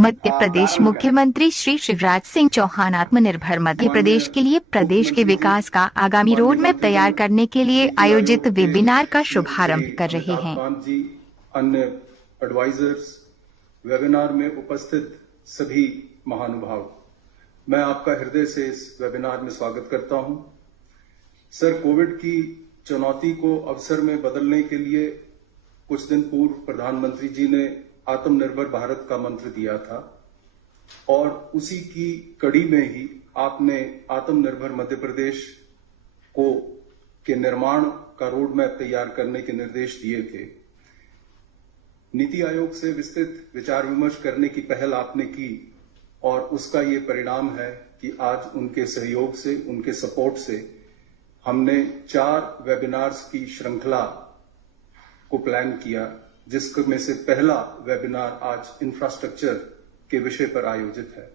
मध्य प्रदेश मुख्यमंत्री श्री शिवराज सिंह चौहान आत्मनिर्भर मध्य प्रदेश के लिए प्रदेश के विकास का आगामी रोड मैप तैयार करने के लिए आयोजित वेबिनार का शुभारंभ कर रहे हैं। अन्य एडवाइजर्स, वेबिनार में उपस्थित सभी महानुभाव, मैं आपका हृदय से इस वेबिनार में स्वागत करता हूं। सर, कोविड की चुनौती को अवसर में बदलने के लिए कुछ दिन पूर्व प्रधानमंत्री जी ने आत्मनिर्भर भारत का मंत्र दिया था और उसी की कड़ी में ही आपने आत्मनिर्भर मध्य प्रदेश के निर्माण का रोड मैप तैयार करने के निर्देश दिए थे। नीति आयोग से विस्तृत विचार विमर्श करने की पहल आपने की और उसका ये परिणाम है कि आज उनके सहयोग से, उनके सपोर्ट से हमने 4 वेबिनार्स की श्रृंखला को प्लान किया, जिसमें से पहला वेबिनार आज इंफ्रास्ट्रक्चर के विषय पर आयोजित है।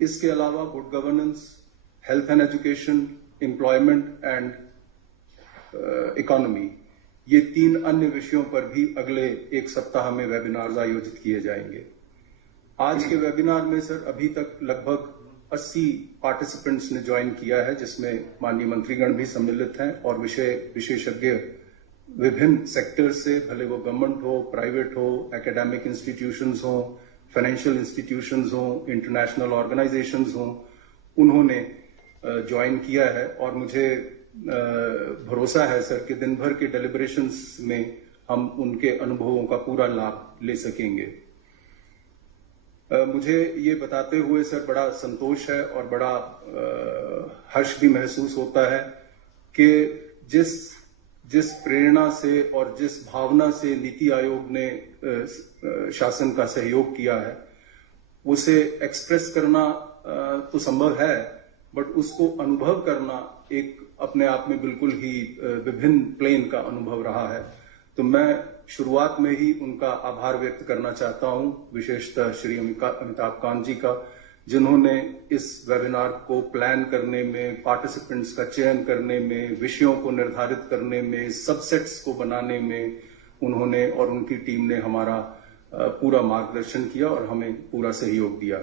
इसके अलावा good governance, health and education, employment and economy, ये 3 अन्य विषयों पर भी अगले 1 सप्ताह में वेबिनार्स आयोजित किए जाएंगे। आज के वेबिनार में सर अभी तक लगभग 80 पार्टिसिपेंट्स ने ज्वाइन किया है, जिसमें माननीय मंत्रीगण भी सम्मिलित हैं और विशेषज्ञ विभिन्न सेक्टर से, भले वो गवर्नमेंट हो, प्राइवेट हो, एकेडमिक इंस्टीट्यूशंस हो, फाइनेंशियल इंस्टीट्यूशंस हो, इंटरनेशनल ऑर्गेनाइजेशंस हो, उन्होंने ज्वाइन किया है और मुझे भरोसा है सर कि दिन भर के डेलिब्रेशंस में हम उनके अनुभवों का पूरा लाभ ले सकेंगे। मुझे ये बताते हुए सर बड़ा संतोष है और बड़ा हर्ष भी महसूस होता है कि जिस प्रेरणा से और जिस भावना से नीति आयोग ने शासन का सहयोग किया है, उसे एक्सप्रेस करना तो संभव है, बट उसको अनुभव करना एक अपने आप में बिल्कुल ही विभिन्न प्लेन का अनुभव रहा है। तो मैं शुरुआत में ही उनका आभार व्यक्त करना चाहता हूं, विशेषतः श्री अमिताभ कांत जी का, जिन्होंने इस वेबिनार को प्लान करने में, पार्टिसिपेंट्स का चयन करने में, विषयों को निर्धारित करने में, सबसेट्स को बनाने में उन्होंने और उनकी टीम ने हमारा पूरा मार्गदर्शन किया और हमें पूरा सहयोग दिया।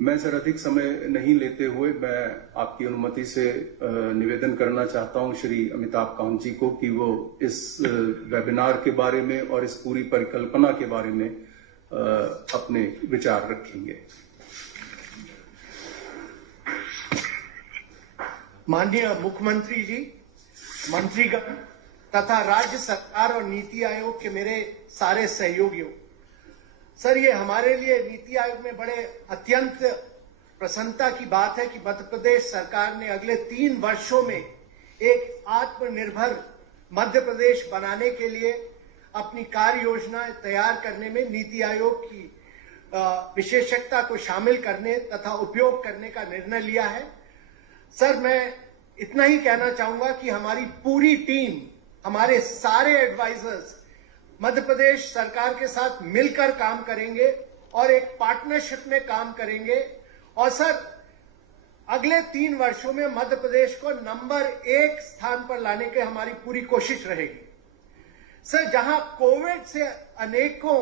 मैं सर अधिक समय नहीं लेते हुए मैं आपकी अनुमति से निवेदन करना चाहता हूं श्री अमिताभ कांत जी को कि वो इस वेबिनार के बारे में और इस पूरी परिकल्पना के बारे में अपने विचार रखेंगे। माननीय मुख्यमंत्री जी, मंत्रीगण तथा राज्य सरकार और नीति आयोग के मेरे सारे सहयोगियों, सर ये हमारे लिए नीति आयोग में बड़े अत्यंत प्रसन्नता की बात है कि मध्य प्रदेश सरकार ने अगले 3 वर्षों में एक आत्मनिर्भर मध्य प्रदेश बनाने के लिए अपनी कार्य योजना तैयार करने में नीति आयोग की विशेषज्ञता को शामिल करने तथा उपयोग करने का निर्णय लिया है। सर मैं इतना ही कहना चाहूंगा कि हमारी पूरी टीम, हमारे सारे एडवाइजर्स मध्य प्रदेश सरकार के साथ मिलकर काम करेंगे और एक पार्टनरशिप में काम करेंगे और सर अगले 3 वर्षों में मध्य प्रदेश को नंबर 1 स्थान पर लाने की हमारी पूरी कोशिश रहेगी। सर जहां कोविड से अनेकों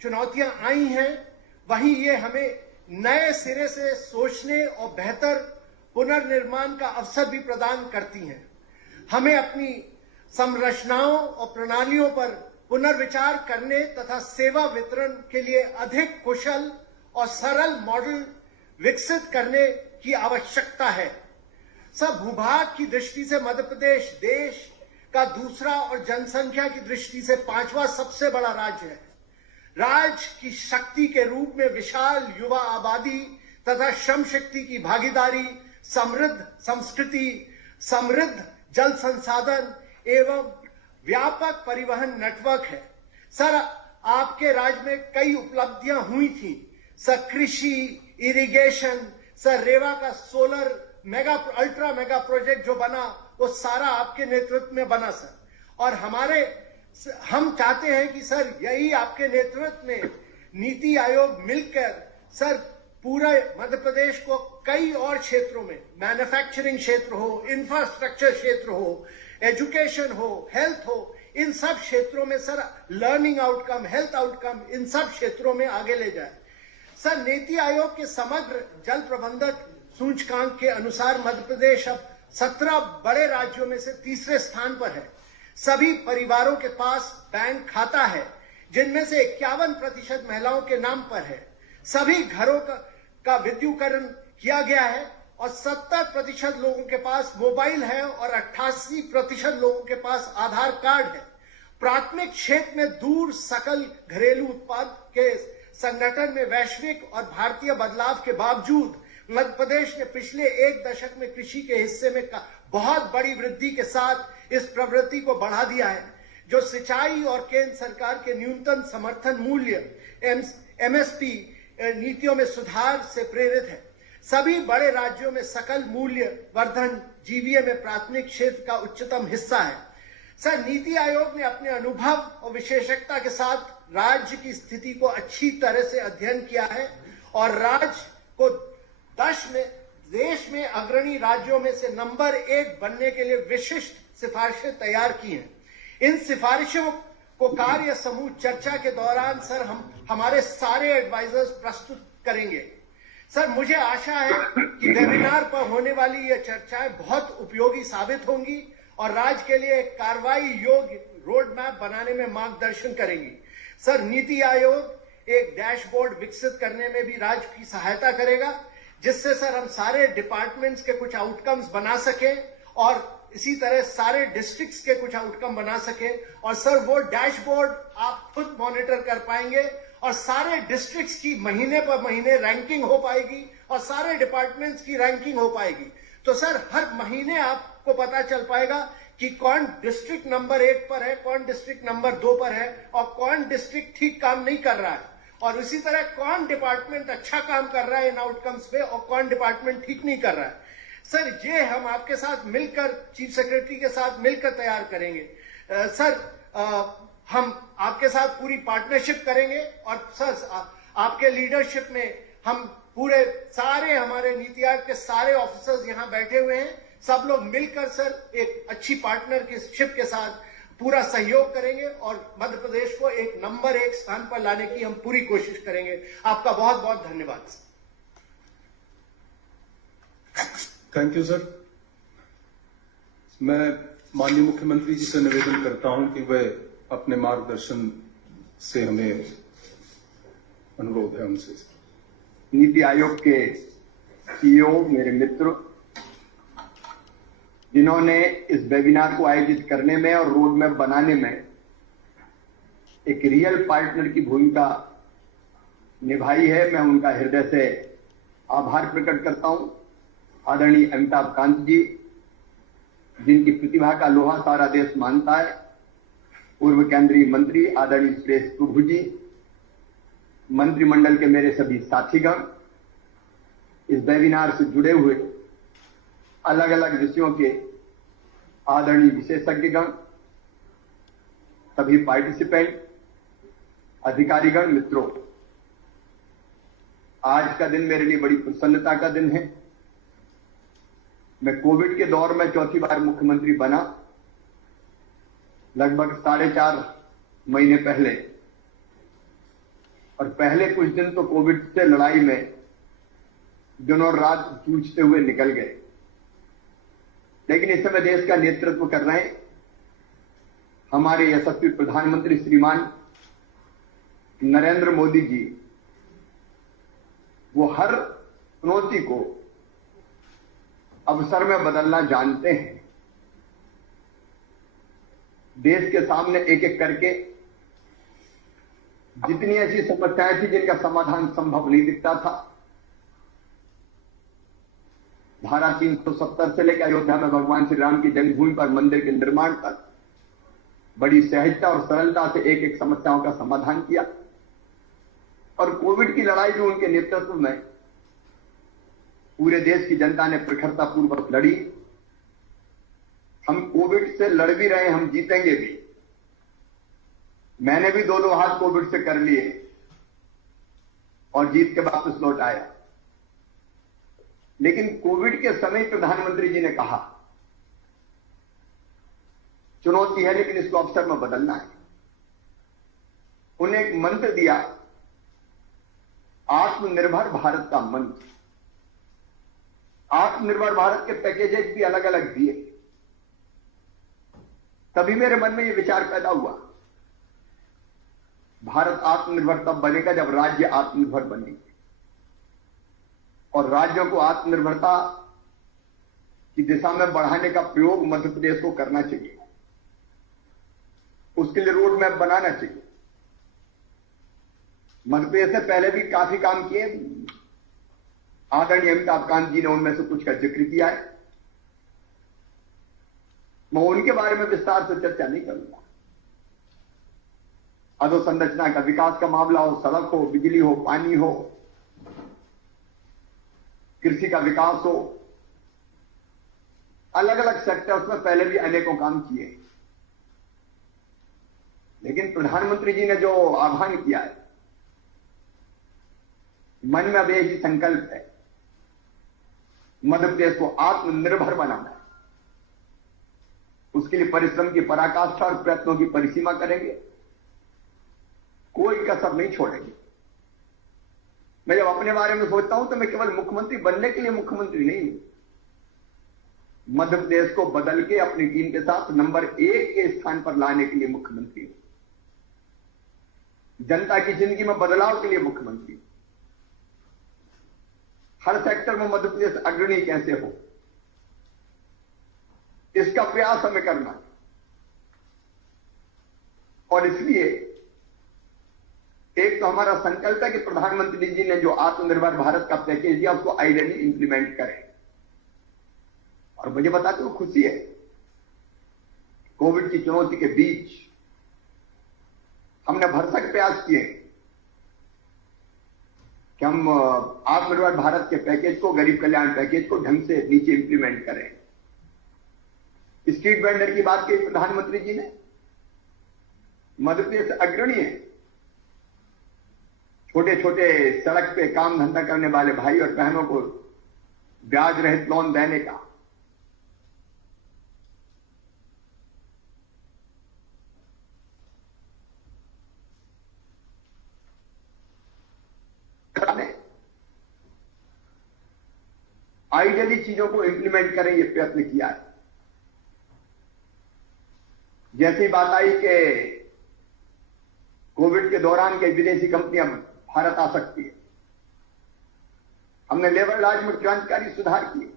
चुनौतियां आई हैं, वहीं ये हमें नए सिरे से सोचने और बेहतर पुनर्निर्माण का अवसर भी प्रदान करती हैं। हमें अपनी संरचनाओं और प्रणालियों पर पुनर्विचार करने तथा सेवा वितरण के लिए अधिक कुशल और सरल मॉडल विकसित करने की आवश्यकता है। सब भूभाग की दृष्टि से मध्य प्रदेश देश का दूसरा और जनसंख्या की दृष्टि से 5वां सबसे बड़ा राज्य है। राज्य की शक्ति के रूप में विशाल युवा आबादी तथा श्रम शक्ति की भागीदारी, समृद्ध संस्कृति, समृद्ध जल संसाधन एवं व्यापक परिवहन नेटवर्क है। सर आपके राज्य में कई उपलब्धियां हुई थी। सर कृषि, इरिगेशन, सर रेवा का सोलर अल्ट्रा मेगा प्रोजेक्ट जो बना वो सारा आपके नेतृत्व में बना सर। और हम चाहते हैं कि सर यही आपके नेतृत्व में नीति आयोग मिलकर सर पूरे मध्य प्रदेश को कई और क्षेत्रों में, मैन्युफैक्चरिंग क्षेत्र हो, इंफ्रास्ट्रक्चर क्षेत्र हो, एजुकेशन हो, हेल्थ हो, इन सब क्षेत्रों में sir learning outcome, health outcome, इन सब क्षेत्रों में आगे ले जाए। सर नीति आयोग के समग्र जल प्रबंधन सूचकांक के अनुसार मध्य प्रदेश अब 17 बड़े राज्यों में से तीसरे स्थान पर है। सभी परिवारों के पास बैंक खाता है, जिनमें से 51% महिलाओं के नाम पर है। सभी घरों का विद्युतीकरण किया गया है और 70% लोगों के पास मोबाइल है और 88% लोगों के पास आधार कार्ड है। प्राथमिक क्षेत्र में दूर सकल घरेलू उत्पाद के संगठन में वैश्विक और भारतीय बदलाव के बावजूद मध्य प्रदेश ने पिछले एक दशक में कृषि के हिस्से में बहुत बड़ी वृद्धि के साथ इस प्रवृत्ति को बढ़ा दिया है, जो सिंचाई और केंद्र सरकार के न्यूनतम समर्थन मूल्य MSP नीतियों में सुधार से प्रेरित है। सभी बड़े राज्यों में सकल मूल्य वर्धन GVA में प्राथमिक क्षेत्र का उच्चतम हिस्सा है। सर, नीति आयोग ने अपने अनुभव और विशेषज्ञता के साथ राज्य की स्थिति को अच्छी तरह से अध्ययन किया है और राज्य को देश में अग्रणी राज्यों में से नंबर 1 बनने के लिए विशिष्ट सिफारिशें तैयार की हैं। इन सिफारिशों को कार्य समूह चर्चा के दौरान सर हमारे सारे एडवाइजर्स प्रस्तुत करेंगे। सर, मुझे आशा है कि वेबिनार पर होने वाली ये चर्चाएं बहुत उपयोगी साबित होंगी और राज्य के लिए एक कार्रवाई योग्य रोड मैप बनाने में मार्गदर्शन करेंगी। सर, नीति आयोग एक डैशबोर्ड विकसित करने में भी राज्य की सहायता करेगा, जिससे सर हम सारे डिपार्टमेंट्स के कुछ आउटकम्स बना सकें और इसी तरह सारे डिस्ट्रिक्ट्स के कुछ आउटकम बना सके। और सर, वो डैशबोर्ड आप खुद मॉनिटर कर पाएंगे और सारे डिस्ट्रिक्ट्स की महीने पर महीने रैंकिंग हो पाएगी और सारे डिपार्टमेंट्स की रैंकिंग हो पाएगी। तो सर, हर महीने आपको पता चल पाएगा कि कौन डिस्ट्रिक्ट नंबर 1 पर है, कौन डिस्ट्रिक्ट नंबर 2 पर है और कौन डिस्ट्रिक्ट ठीक काम नहीं कर रहा है, और इसी तरह कौन डिपार्टमेंट अच्छा काम कर रहा है इन आउटकम्स पे और कौन डिपार्टमेंट ठीक नहीं कर रहा है। सर, ये हम आपके साथ मिलकर, चीफ सेक्रेटरी के साथ मिलकर तैयार करेंगे। सर, हम आपके साथ पूरी पार्टनरशिप करेंगे और सर आपके लीडरशिप में हम पूरे सारे हमारे नीति आयोग के सारे ऑफिसर्स यहाँ बैठे हुए हैं, सब लोग मिलकर सर एक अच्छी पार्टनरशिप के साथ पूरा सहयोग करेंगे और मध्य प्रदेश को एक नंबर 1 स्थान पर लाने की हम पूरी कोशिश करेंगे। आपका बहुत बहुत धन्यवाद। Thank you sir. मैं माननीय मुख्यमंत्री जी से निवेदन करता हूं कि वे अपने मार्गदर्शन से हमें अनुरोध है उनसे। नीति आयोग के CEO मेरे मित्र, जिन्होंने इस वेबिनार को आयोजित करने में और रोड मैप बनाने में एक रियल पार्टनर की भूमिका निभाई है, मैं उनका हृदय से आभार प्रकट करता हूं। आदरणीय अमिताभ कांत जी, जिनकी प्रतिभा का लोहा सारा देश मानता है, पूर्व केंद्रीय मंत्री आदरणीय सुरेश प्रभु जी, मंत्रिमंडल के मेरे सभी साथीगण, इस वेबिनार से जुड़े हुए अलग अलग विषयों के आदरणीय विशेषज्ञगण, सभी पार्टिसिपेंट, अधिकारीगण, मित्रों, आज का दिन मेरे लिए बड़ी प्रसन्नता का दिन है। मैं कोविड के दौर में चौथी बार मुख्यमंत्री बना, लगभग 4.5 महीने पहले, और पहले कुछ दिन तो कोविड से लड़ाई में दिन और रात जूझते हुए निकल गए, लेकिन इस समय देश का नेतृत्व कर रहे हैं हमारे यशस्वी प्रधानमंत्री श्रीमान नरेंद्र मोदी जी। वो हर चुनौती को अवसर में बदलना जानते हैं। देश के सामने एक एक करके जितनी ऐसी समस्याएं थी जिनका समाधान संभव नहीं दिखता था, धारा 370 से लेकर अयोध्या में भगवान श्री राम की जन्मभूमि पर मंदिर के निर्माण तक बड़ी सहजता और सरलता से एक एक समस्याओं का समाधान किया। और कोविड की लड़ाई जो उनके नेतृत्व में पूरे देश की जनता ने प्रखरता पूर्वक लड़ी, हम कोविड से लड़ भी रहे, हम जीतेंगे भी। मैंने भी 2 हाथ कोविड से कर लिए और जीत के वापस लौट आया। लेकिन कोविड के समय प्रधानमंत्री जी ने कहा चुनौती है, लेकिन इसको अवसर में बदलना है। उन्हें एक मंत्र दिया, आत्मनिर्भर भारत का मंत्र। आत्मनिर्भर भारत के पैकेजेस भी अलग अलग दिए। तभी मेरे मन में यह विचार पैदा हुआ, भारत आत्मनिर्भर तब बनेगा जब राज्य आत्मनिर्भर बनेंगे, और राज्यों को आत्मनिर्भरता की दिशा में बढ़ाने का प्रयोग मध्य प्रदेश को करना चाहिए। उसके लिए रोड मैप बनाना चाहिए। मध्य प्रदेश से पहले भी काफी काम किए, आदरणीय अमिताभ कांत जी ने उनमें से कुछ का जिक्र किया है। मैं उनके बारे में विस्तार से चर्चा नहीं करूंगा। अधोसंरचना का विकास का मामला हो, सड़क हो, बिजली हो, पानी हो, कृषि का विकास हो, अलग अलग सेक्टर्स में पहले भी अनेकों काम किए। लेकिन प्रधानमंत्री जी ने जो आह्वान किया है, मन में अब एक ही संकल्प है, मध्य प्रदेश को आत्मनिर्भर बनाना है। उसके लिए परिश्रम की पराकाष्ठा और प्रयत्नों की परिसीमा करेंगे, कोई कसर नहीं छोड़ेंगे। मैं जब अपने बारे में सोचता हूं तो मैं केवल मुख्यमंत्री बनने के लिए मुख्यमंत्री नहीं हूं, मध्य प्रदेश को बदल के अपनी टीम के साथ नंबर 1 के स्थान पर लाने के लिए मुख्यमंत्री हूं, जनता की जिंदगी में बदलाव के लिए मुख्यमंत्री हूं। हर सेक्टर में मध्य प्रदेश अग्रणी कैसे हो, इसका प्रयास हमें करना है। और इसलिए एक तो हमारा संकल्प है कि प्रधानमंत्री जी ने जो आत्मनिर्भर भारत का पैकेज दिया उसको आइडियली इंप्लीमेंट करें। और मुझे बताते हुए खुशी है, कोविड की चुनौती के बीच हमने भरसक प्रयास किए कि हम आत्मनिर्भर भारत के पैकेज को, गरीब कल्याण पैकेज को ढंग से नीचे इंप्लीमेंट करें। स्ट्रीट वेंडर की बात कही प्रधानमंत्री जी ने, मध्य प्रदेश अग्रणी है। छोटे छोटे सड़क पे काम धंधा करने वाले भाई और बहनों को ब्याज रहित लोन देने का आइडियली चीजों को इंप्लीमेंट करें, यह प्रयत्न किया है। जैसी बात आई कि कोविड के दौरान कई विदेशी कंपनियां भारत आ सकती है, हमने लेबर लॉज में क्रांतिकारी सुधार किए।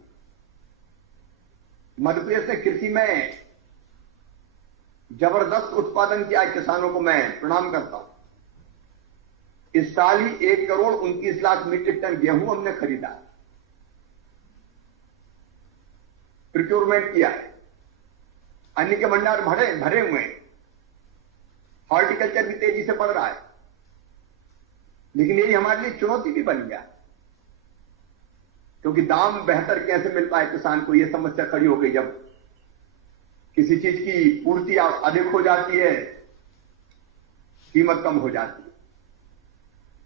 मध्य प्रदेश ने कृषि में जबरदस्त उत्पादन किया, किसानों को मैं प्रणाम करता हूं। इस साल ही 1,29,00,000 मीट्रिक टन गेहूं हमने खरीदा, प्रोक्योरमेंट किया है। अन्न के भंडार भरे हुए हैं, हॉर्टिकल्चर भी तेजी से बढ़ रहा है। लेकिन यही हमारे लिए चुनौती भी बन गया, क्योंकि दाम बेहतर कैसे मिल पाए किसान को, यह समस्या खड़ी हो गई। जब किसी चीज की पूर्ति अधिक हो जाती है, कीमत कम हो जाती है।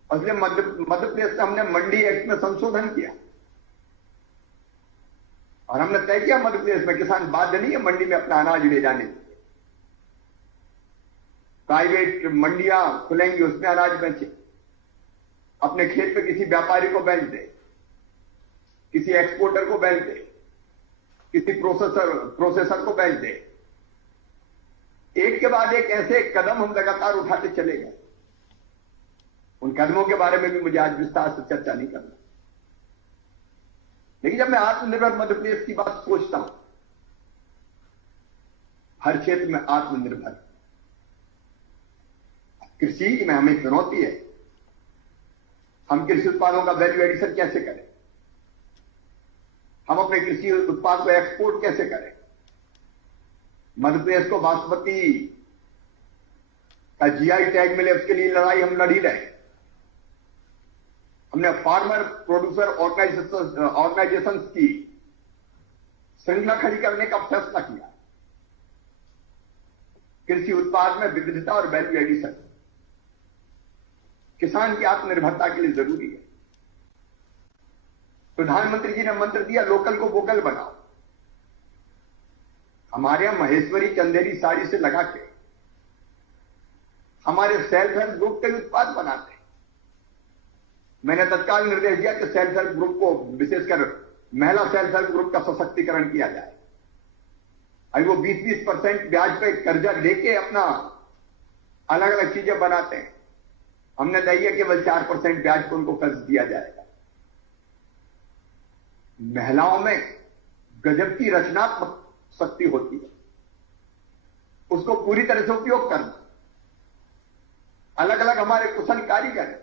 इसलिए मध्य प्रदेश से हमने मंडी एक्ट में संशोधन किया और हमने तय किया मध्य प्रदेश में किसान बाध्य नहीं है मंडी में अपना अनाज ले जाने के। प्राइवेट मंडियां खुलेंगी, उसमें अनाज बेचे, अपने खेत पे किसी व्यापारी को बेच दे, किसी एक्सपोर्टर को बेच दे, किसी प्रोसेसर को बेच दे। एक के बाद एक ऐसे कदम हम लगातार उठाते चले गए। उन कदमों के बारे में भी मुझे आज विस्तार से चर्चा नहीं करना। लेकिन जब मैं आत्मनिर्भर मध्य प्रदेश की बात सोचता हूं, हर क्षेत्र में आत्मनिर्भर। कृषि में हमें चुनौती है, हम कृषि उत्पादों का वैल्यू एडिशन कैसे करें, हम अपने कृषि उत्पाद को एक्सपोर्ट कैसे करें। मध्य प्रदेश को बासमती का जीआई टैग मिले, उसके लिए लड़ाई हम लड़ ही रहे हैं। हमने फार्मर प्रोड्यूसर ऑर्गेनाइजेशन की श्रृंखला खड़ी करने का फैसला किया। कृषि उत्पाद में विविधता और वैल्यू एडिशन किसान की आत्मनिर्भरता के लिए जरूरी है। प्रधानमंत्री जी ने मंत्र दिया, लोकल को वोकल बनाओ। हमारे यहां महेश्वरी चंदेरी साड़ी से लगा के हमारे सेल्फ हेल्प ग्रुप के उत्पाद बनाते हैं। मैंने तत्काल निर्देश दिया कि सेल्फ हेल्प ग्रुप को, विशेषकर महिला सेल्फ हेल्प ग्रुप का सशक्तिकरण किया जाए। अभी वो 20-20% ब्याज पे कर्जा लेके अपना अलग अलग चीजें बनाते हैं। हमने तय किया केवल 4% ब्याज पर उनको कर्ज दिया जाएगा। महिलाओं में गजब की रचनात्मक शक्ति होती है, उसको पूरी तरह से उपयोग करना। अलग अलग हमारे कुशल कारीगर हैं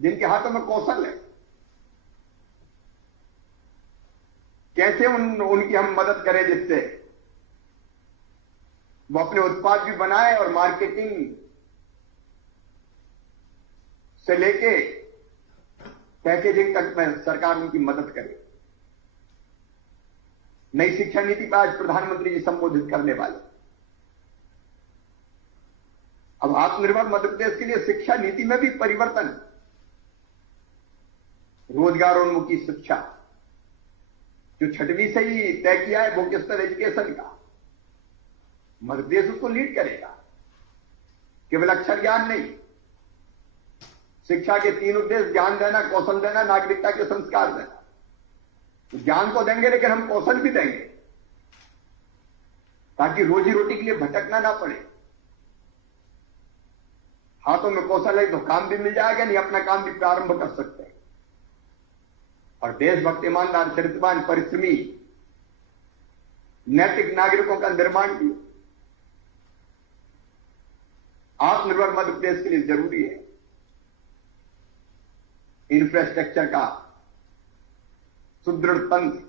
जिनके हाथों में कौशल है, कैसे उनकी हम मदद करें जिससे वो अपने उत्पाद भी बनाए और मार्केटिंग से लेके पैकेजिंग तक में सरकार उनकी मदद करे। नई शिक्षा नीति पर आज प्रधानमंत्री जी संबोधित करने वाले। अब आत्मनिर्भर मध्य प्रदेश के लिए शिक्षा नीति में भी परिवर्तन, रोजगारोन्मुखी शिक्षा जो 6वीं से ही तय किया है वोकेशनल एजुकेशन का, मध्य प्रदेश उसको लीड करेगा। केवल अक्षर ज्ञान नहीं, शिक्षा के 3 उद्देश्य, ज्ञान देना, कौशल देना, नागरिकता के संस्कार देना। ज्ञान तो देंगे लेकिन हम कौशल भी देंगे ताकि रोजी रोटी के लिए भटकना ना पड़े। हाथों में कौशल है तो काम भी मिल जाएगा, नहीं अपना काम भी प्रारंभ कर सकते हैं। और देशभक्त, ईमानदार, चरित्रवान, परिश्रमी, नैतिक नागरिकों का निर्माण भी आत्मनिर्भर मध्य प्रदेश के लिए जरूरी है। इंफ्रास्ट्रक्चर का सुदृढ़ तंत्र,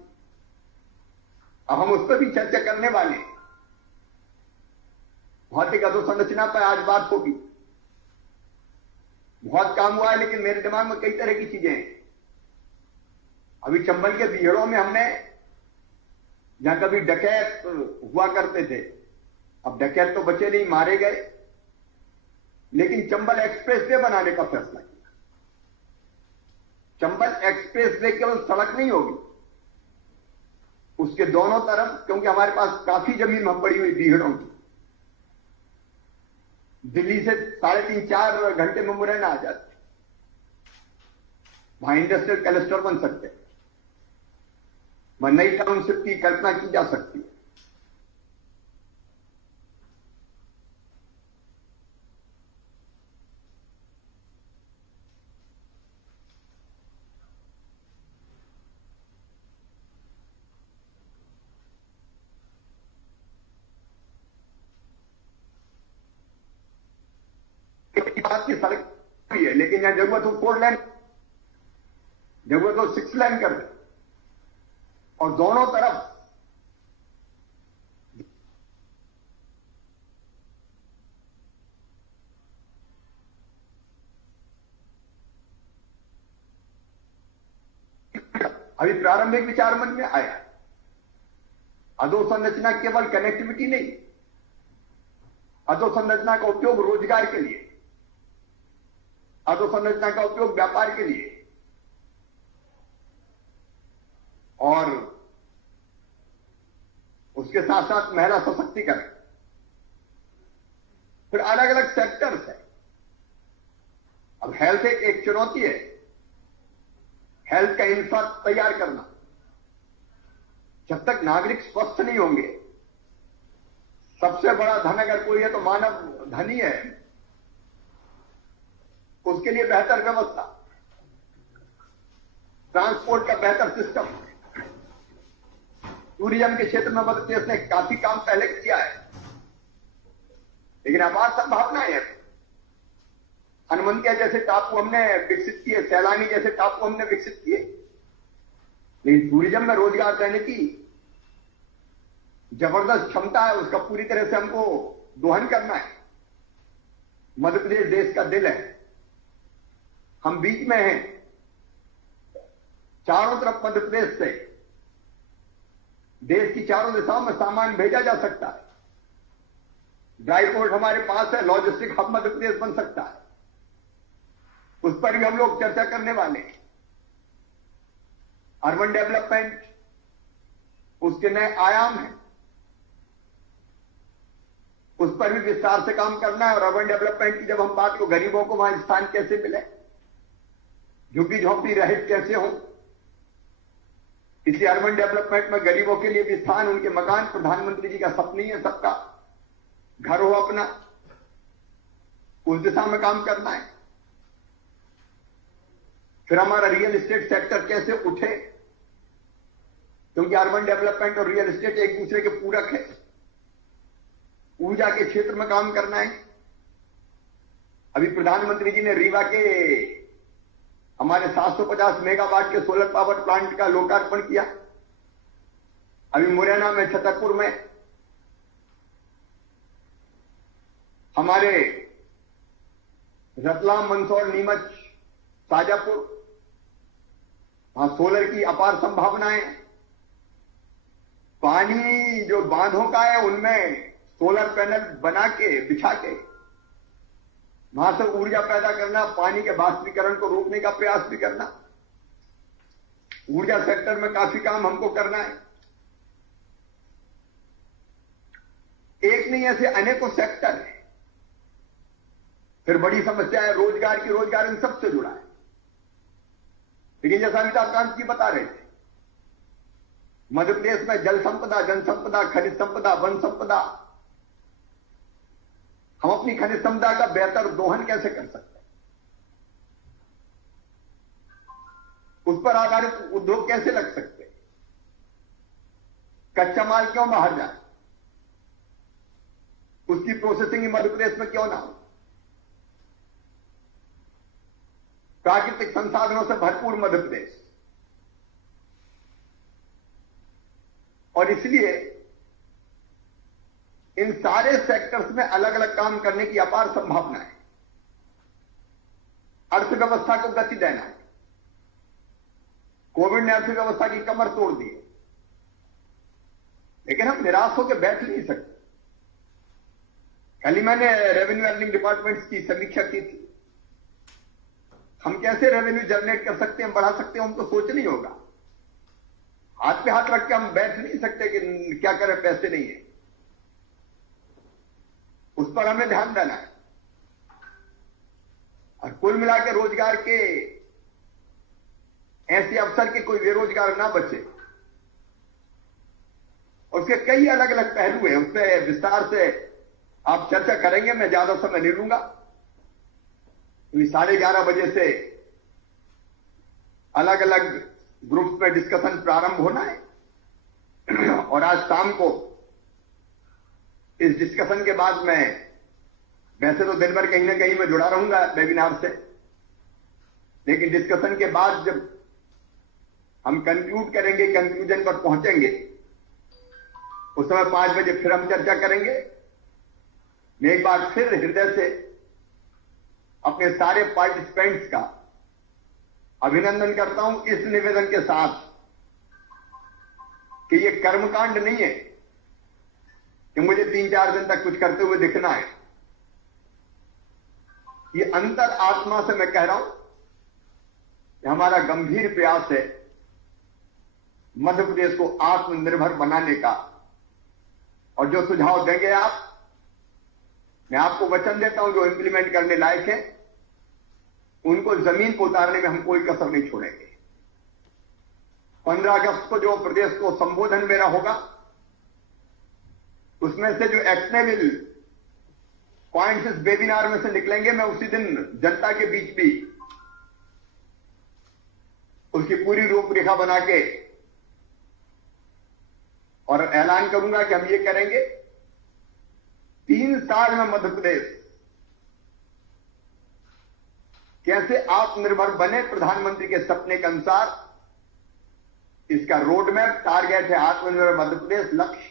अब हम उस पर भी चर्चा करने वाले हैं। भौतिक अधोसंरचना पर आज बात होगी। बहुत काम हुआ है लेकिन मेरे दिमाग में कई तरह की चीजें हैं। अभी चंबल के बीहड़ों में हमने, जहां कभी डकैत हुआ करते थे, अब डकैत तो बचे नहीं, मारे गए, लेकिन चंबल एक्सप्रेस वे बनाने का फैसला किया। चंबल एक्सप्रेस वे केवल सड़क नहीं होगी, उसके दोनों तरफ, क्योंकि हमारे पास काफी जमीन पड़ी हुई बीहड़ों की, दिल्ली से 3.5-4 घंटे में मुरैना आ जाते, वहां इंडस्ट्रियल क्लस्टर बन सकते हैं, वहां नई टाउनशिप की कल्पना की जा सकती है। बात की सड़क भी है, लेकिन यहां जरूरत हो 4 लेन, जरूरत हो 6 लेन कर दे, और दोनों तरफ अभी प्रारंभिक विचार मन में आया। अधोसंरचना केवल कनेक्टिविटी नहीं, अधोसंरचना का उपयोग रोजगार के लिए, अधोसंरचना का उपयोग व्यापार के लिए, और उसके साथ साथ महिला सशक्तिकरण। फिर अलग अलग सेक्टर्स है। अब हेल्थ एक चुनौती है, हेल्थ का इंफ्रा तैयार करना। जब तक नागरिक स्वस्थ नहीं होंगे, सबसे बड़ा धन अगर कोई है तो मानव धन ही है, उसके लिए बेहतर व्यवस्था, ट्रांसपोर्ट का बेहतर सिस्टम। टूरिज्म के क्षेत्र में मध्य प्रदेश ने काफी काम पहले किया है, लेकिन अपार संभावनाएं हैं। हनुमंतिया जैसे टापू हमने विकसित किए, सैलानी जैसे टापू हमने विकसित किए, लेकिन टूरिज्म में रोजगार देने की जबरदस्त क्षमता है, उसका पूरी तरह से हमको दोहन करना है। मध्य प्रदेश देश का दिल है, हम बीच में हैं, चारों तरफ मध्य प्रदेश से देश की चारों दिशाओं में सामान भेजा जा सकता है। ड्राई पोर्ट हमारे पास है, लॉजिस्टिक हब मध्य प्रदेश बन सकता है, उस पर भी हम लोग चर्चा करने वाले हैं। अर्बन डेवलपमेंट, उसके नए आयाम हैं, उस पर भी विस्तार से काम करना है। और अर्बन डेवलपमेंट की जब हम बात को, गरीबों को वहां स्थान कैसे मिले, झुग्गी झोंपड़ी रहित कैसे हो, इसी अर्बन डेवलपमेंट में गरीबों के लिए भी स्थान, उनके मकान, प्रधानमंत्री जी का सपना है सबका घर हो अपना, उस दिशा में काम करना है। फिर हमारा रियल एस्टेट सेक्टर कैसे उठे, क्योंकि अर्बन डेवलपमेंट और रियल एस्टेट एक दूसरे के पूरक है। ऊर्जा के क्षेत्र में काम करना है। अभी प्रधानमंत्री जी ने रीवा के हमारे 750 मेगावाट के सोलर पावर प्लांट का लोकार्पण किया। अभी मुरैना में, छतरपुर में हमारे रतलाम, मंदसौर, नीमच, शाजापुर, वहां सोलर की अपार संभावनाएं। पानी जो बांधों का है उनमें सोलर पैनल बना के, बिछा के वहां से ऊर्जा पैदा करना, पानी के वाष्पीकरण को रोकने का प्रयास भी करना। ऊर्जा सेक्टर में काफी काम हमको करना है। एक नहीं, ऐसे अनेकों सेक्टर है। फिर बड़ी समस्या है रोजगार की। रोजगार इन सबसे जुड़ा है। लेकिन जैसा अमिताभ कांत जी बता रहे थे, मध्य प्रदेश में जल संपदा, जन संपदा, खनिज संपदा, वन संपदा, हम अपनी खनिज संपदा का बेहतर दोहन कैसे कर सकते हैं, उस पर आधारित उद्योग कैसे लग सकते हैं, कच्चा माल क्यों बाहर जाए, उसकी प्रोसेसिंग मध्य प्रदेश में क्यों ना हो। प्राकृतिक संसाधनों से भरपूर मध्य प्रदेश, और इसलिए इन सारे सेक्टर्स में अलग अलग काम करने की अपार संभावना है। अर्थव्यवस्था को गति देना है। कोविड ने अर्थव्यवस्था की कमर तोड़ दी, लेकिन हम निराश होकर बैठ नहीं सकते। कल ही मैंने रेवेन्यू अर्निंग डिपार्टमेंट्स की समीक्षा की थी। हम कैसे रेवेन्यू जनरेट कर सकते हैं, बढ़ा सकते हैं, हमको सोचना ही होगा। हाथ पे हाथ रख के हम बैठ नहीं सकते कि क्या करें, पैसे नहीं है। उस पर हमें ध्यान देना है। और कुल मिलाकर रोजगार के ऐसे अवसर के कोई बेरोजगार ना बचे। उसके कई अलग अलग पहलू हैं, उस पर विस्तार से आप चर्चा करेंगे, मैं ज्यादा समय नहीं लूंगा। 11:30 बजे से अलग अलग ग्रुप्स में डिस्कशन प्रारंभ होना है। और आज शाम को इस डिस्कशन के बाद मैं, वैसे तो दिन भर कहीं ना कहीं मैं जुड़ा रहूंगा वेबिनार से, लेकिन डिस्कशन के बाद जब हम कंक्लूड करेंगे, कंक्लूजन पर पहुंचेंगे, उस समय 5 बजे फिर हम चर्चा करेंगे। मैं एक बार फिर हृदय से अपने सारे पार्टिसिपेंट्स का अभिनंदन करता हूं, इस निवेदन के साथ कि ये कर्मकांड नहीं है कि मुझे 3-4 दिन तक कुछ करते हुए दिखना है। ये अंतर आत्मा से मैं कह रहा हूं कि हमारा गंभीर प्रयास है मध्य प्रदेश को आत्मनिर्भर बनाने का। और जो सुझाव देंगे आप, मैं आपको वचन देता हूं, जो इंप्लीमेंट करने लायक है उनको जमीन पर उतारने में हम कोई कसर नहीं छोड़ेंगे। 15 अगस्त को जो प्रदेश को संबोधन मेरा होगा, उसमें से जो एक्शनेबल पॉइंट्स इस वेबिनार में से निकलेंगे, मैं उसी दिन जनता के बीच भी उसकी पूरी रूपरेखा बना के और ऐलान करूंगा कि हम ये करेंगे। 3 साल में मध्य प्रदेश कैसे आत्मनिर्भर बने प्रधानमंत्री के सपने के अनुसार, इसका रोड मैप, टारगेट है आत्मनिर्भर मध्य प्रदेश लक्ष्य।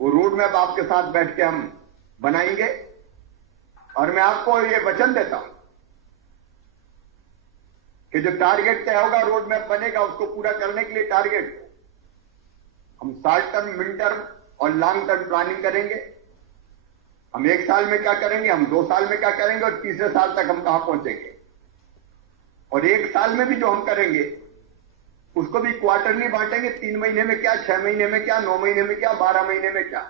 वो रोड मैप आपके साथ बैठ के हम बनाएंगे। और मैं आपको ये वचन देता हूं कि जो टारगेट तय होगा, रोड मैप बनेगा, उसको पूरा करने के लिए टारगेट हम शॉर्ट टर्म, मिड टर्म और लॉन्ग टर्म प्लानिंग करेंगे। हम 1 साल में क्या करेंगे, हम 2 साल में क्या करेंगे, और तीसरे साल तक हम कहां पहुंचेंगे। और 1 साल में भी जो हम करेंगे उसको भी क्वार्टरली बांटेंगे, 3 महीने में क्या, 6 महीने में क्या, 9 महीने में क्या, 12 महीने में क्या।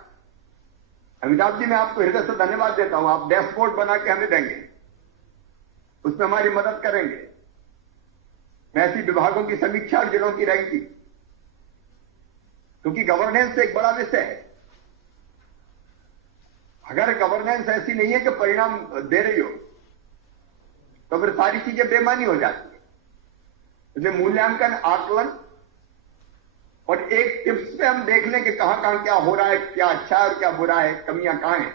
अमिताभ जी, मैं आपको हृदय से धन्यवाद देता हूं। आप डैशबोर्ड बना के हमें देंगे, उसमें हमारी मदद करेंगे। मैं ऐसी विभागों की समीक्षा और जिलों की रैंकिंग, क्योंकि गवर्नेंस एक बड़ा विषय है। अगर गवर्नेंस ऐसी नहीं है कि परिणाम दे रही हो, तो फिर सारी चीजें बेमानी हो जाती है। इसलिए मूल्यांकन, आकलन और एक टिप्स पे हम देख लें कि कहां कहां क्या हो रहा है, क्या अच्छा है और क्या बुरा है, कमियां कहां हैं,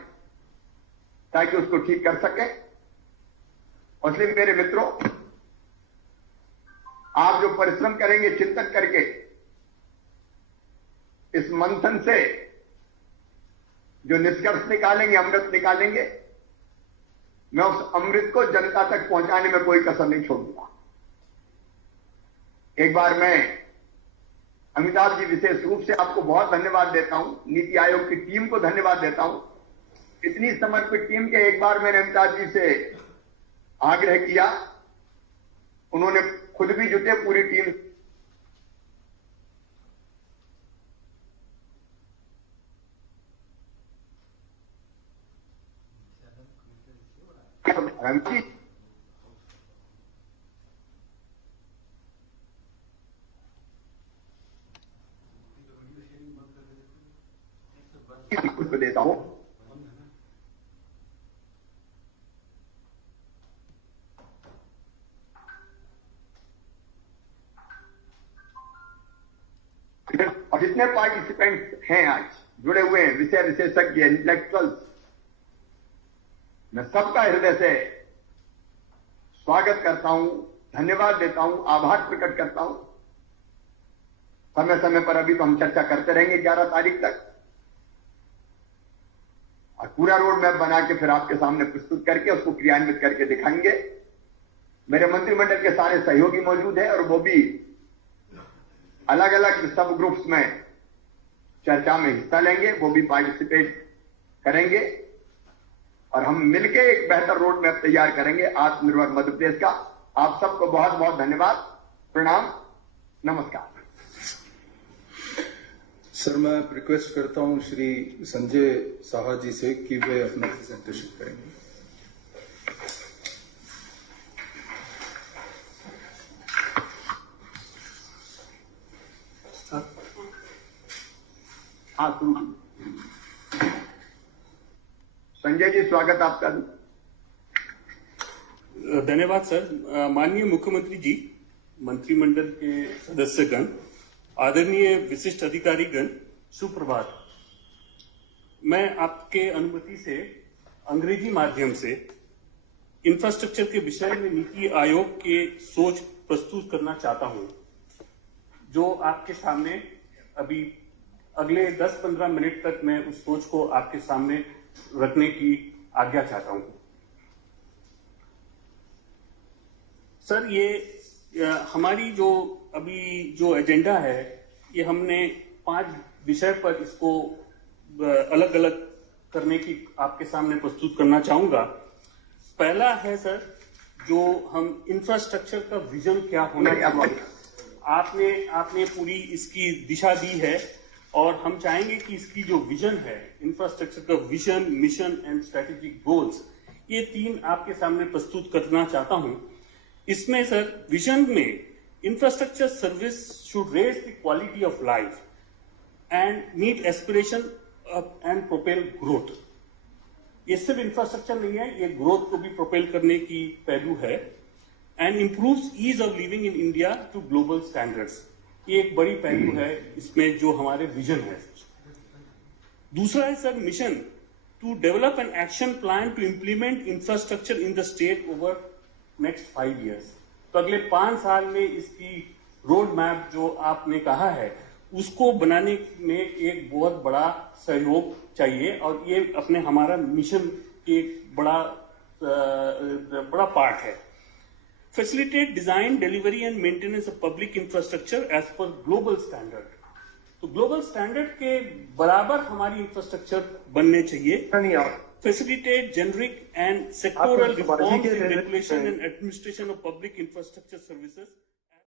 ताकि उसको ठीक कर सके। और इसलिए मेरे मित्रों, आप जो परिश्रम करेंगे चिंतन करके, इस मंथन से जो निष्कर्ष निकालेंगे, अमृत निकालेंगे, मैं उस अमृत को जनता तक पहुंचाने में कोई कसर नहीं छोड़ूंगा। एक बार मैं अमिताभ जी विशेष रूप से आपको बहुत धन्यवाद देता हूं, नीति आयोग की टीम को धन्यवाद देता हूं। इतनी समर्पित टीम के एक बार मैंने अमिताभ जी से आग्रह किया, उन्होंने खुद भी जुटे, पूरी टीम। कुछ देता हूं। और जितने पार्टिसिपेंट्स हैं आज जुड़े हुए हैं, विषय विशेषज्ञ, इंटेलेक्चुअल्स, मैं सबका हृदय से स्वागत करता हूं, धन्यवाद देता हूं, आभार प्रकट करता हूं। समय समय पर अभी तो हम चर्चा करते रहेंगे 11 तारीख तक, और पूरा रोड मैप बना के फिर आपके सामने प्रस्तुत करके उसको क्रियान्वित करके दिखाएंगे। मेरे मंत्रिमंडल के सारे सहयोगी मौजूद हैं और वो भी अलग अलग सब ग्रुप्स में चर्चा में हिस्सा लेंगे, वो भी पार्टिसिपेट करेंगे, और हम मिलकर एक बेहतर रोड मैप तैयार करेंगे आत्मनिर्भर मध्य प्रदेश का। आप सबको बहुत बहुत धन्यवाद, प्रणाम, नमस्कार। सर, मैं रिक्वेस्ट करता हूं श्री संजय साहा जी से कि वे अपना प्रेजेंटेशन करेंगे। हाँ, संजय जी, स्वागत आपका। धन्यवाद सर। माननीय मुख्यमंत्री जी, मंत्रिमंडल के सदस्यगण, आदरणीय विशिष्ट अधिकारीगण, सुप्रभात। मैं आपके अनुमति से अंग्रेजी माध्यम से इंफ्रास्ट्रक्चर के विषय में नीति आयोग के सोच प्रस्तुत करना चाहता हूं, जो आपके सामने अभी अगले 10-15 मिनट तक मैं उस सोच को आपके सामने रखने की आज्ञा चाहता हूं। सर, ये हमारी जो अभी जो एजेंडा है, ये हमने 5 विषय पर इसको अलग अलग करने की आपके सामने प्रस्तुत करना चाहूंगा। पहला है सर, जो हम इंफ्रास्ट्रक्चर का विजन क्या होना चाहिए। आपने पूरी इसकी दिशा दी है, और हम चाहेंगे कि इसकी जो विजन है, इंफ्रास्ट्रक्चर का vision, mission and strategic goals, ये 3 आपके सामने प्रस्तुत करना चाहता हूं। इसमें सर, विजन में infrastructure service should raise the quality of life and meet aspiration and propel growth. ये सिर्फ इंफ्रास्ट्रक्चर नहीं है, ये ग्रोथ को भी प्रोपेल करने की पहलू है। And improves ease of living in India to global standards, ये एक बड़ी पहलू है इसमें जो हमारे विजन है। दूसरा है sir, mission to develop an action plan to implement infrastructure in the state over next 5 years। तो अगले 5 साल में इसकी रोड मैप जो आपने कहा है, उसको बनाने में एक बहुत बड़ा सहयोग चाहिए, और ये अपने हमारा मिशन के एक बड़ा पार्ट है। Facilitate design, delivery and maintenance of public infrastructure as per global standard। तो ग्लोबल स्टैंडर्ड के बराबर हमारी इंफ्रास्ट्रक्चर बनने चाहिए। Facilitate generic and sectoral reforms in regulation and administration of public infrastructure services।